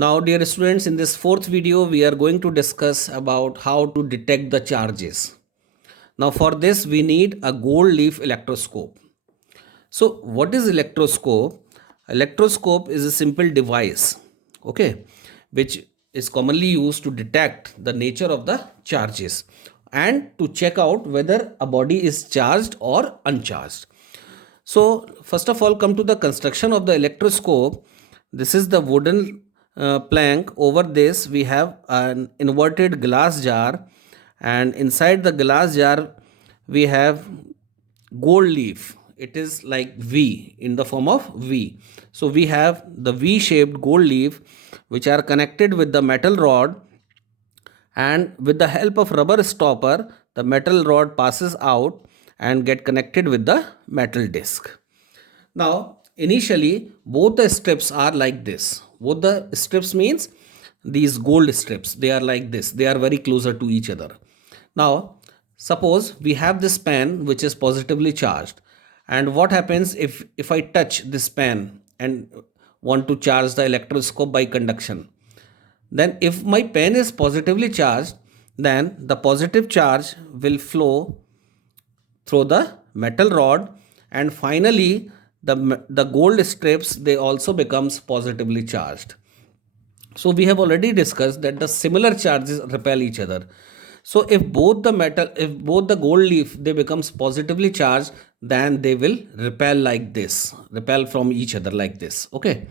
Now, dear students, in this fourth video, we are going to discuss about how to detect the charges. Now, for this, we need a gold leaf electroscope. So, what is electroscope? Electroscope is a simple device, okay, which is commonly used to detect the nature of the charges and to check out whether a body is charged or uncharged. So, first of all, come to the construction of the electroscope. This is the wooden plank. Over this, we have an inverted glass jar, and inside the glass jar, we have gold leaf. It is like V in the form of V. So, we have the V shaped gold leaf which are connected with the metal rod, and with the help of rubber stopper the metal rod passes out and get connected with the metal disc. Now initially both the strips are like this. Both the strips means these gold strips, they are like this, they are very closer to each other. Now suppose we have this pen which is positively charged, and what happens if I touch this pen and want to charge the electroscope by conduction, then if my pen is positively charged, then the positive charge will flow through the metal rod, and finally the gold strips they also becomes positively charged. So we have already discussed that the similar charges repel each other. So if both the gold leaf they becomes positively charged, then they will repel like this, repel from each other like this. Okay.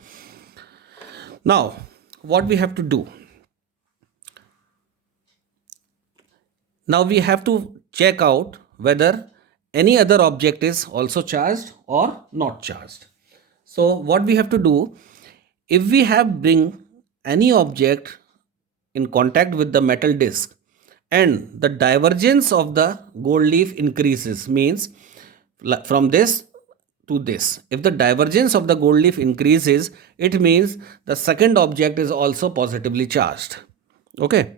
Now what we have to do? Now we have to check out whether any other object is also charged or not charged. So what we have to do, if we have bring any object in contact with the metal disc and the divergence of the gold leaf increases, means from this to this, if the divergence of the gold leaf increases, it means the second object is also positively charged. Okay.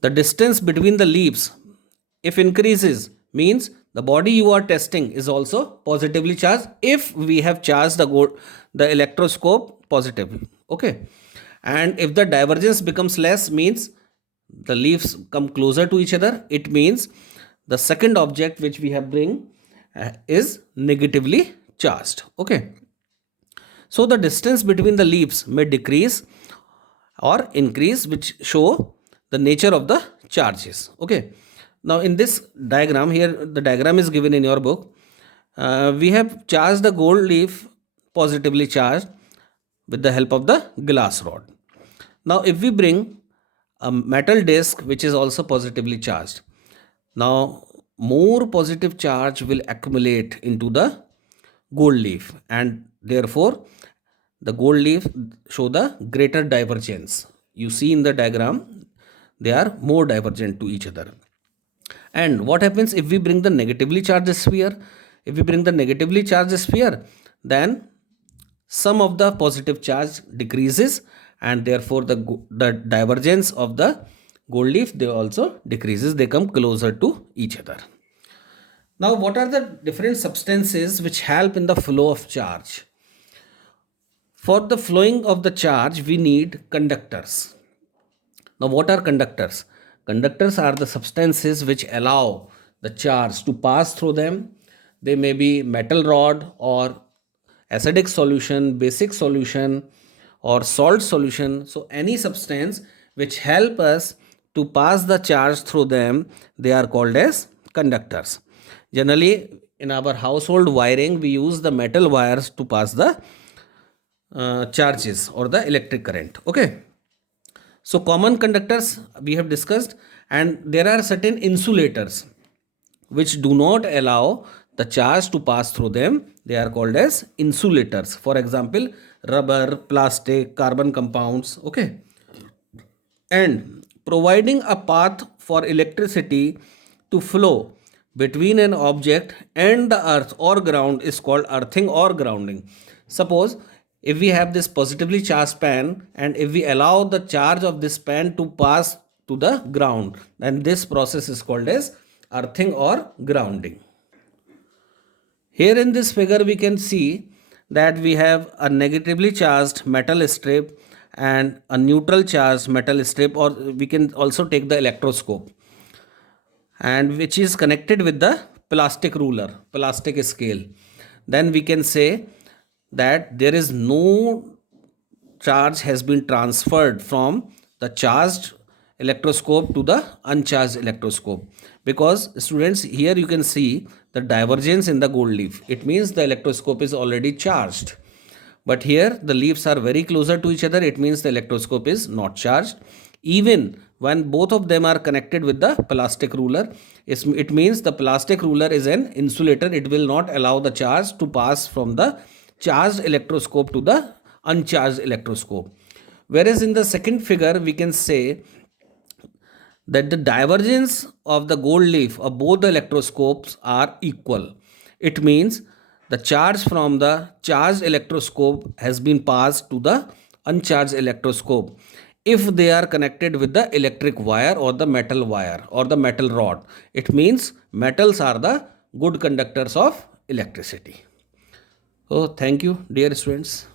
The distance between the leaves, if increases, means the body you are testing is also positively charged if we have charged the electroscope positively. Okay. And if the divergence becomes less, means the leaves come closer to each other, it means the second object which we have bring is negatively charged. Okay. So the distance between the leaves may decrease or increase, which show the nature of the charges. Okay. Now in this diagram here, the diagram is given in your book. We have charged the gold leaf positively charged with the help of the glass rod. Now if we bring a metal disc which is also positively charged, now more positive charge will accumulate into the gold leaf, and therefore the gold leaf show the greater divergence. You see in the diagram they are more divergent to each other. And what happens if we bring the negatively charged sphere? If we bring the negatively charged sphere, then some of the positive charge decreases, and therefore the divergence of the gold leaf they also decreases, they come closer to each other. Now what are the different substances which help in the flow of charge? For the flowing of the charge, we need conductors. Now, what are conductors? Conductors are the substances which allow the charge to pass through them. They may be metal rod or acidic solution, basic solution, or salt solution. So, any substance which help us to pass the charge through them, they are called as conductors. Generally, in our household wiring, we use the metal wires to pass the charges or the electric current. Okay. So common conductors we have discussed, and there are certain insulators which do not allow the charge to pass through them. They are called as insulators. For example, rubber, plastic, carbon compounds. Okay. And providing a path for electricity to flow between an object and the earth or ground is called earthing or grounding. Suppose if we have this positively charged pen, and if we allow the charge of this pen to pass to the ground, then this process is called as earthing or grounding. Here in this figure we can see that we have a negatively charged metal strip and a neutral charge metal strip, or we can also take the electroscope, and which is connected with the plastic ruler, plastic scale. Then we can say that there is no charge has been transferred from the charged electroscope to the uncharged electroscope, because students, here you can see the divergence in the gold leaf. It means the electroscope is already charged, but here the leaves are very closer to each other. It means the electroscope is not charged. Even when both of them are connected with the plastic ruler, it means the plastic ruler is an insulator. It will not allow the charge to pass from the charged electroscope to the uncharged electroscope. Whereas in the second figure, we can say that the divergence of the gold leaf of both the electroscopes are equal. It means the charge from the charged electroscope has been passed to the uncharged electroscope if they are connected with the electric wire or the metal wire or the metal rod. It means metals are the good conductors of electricity. So thank you, dear students.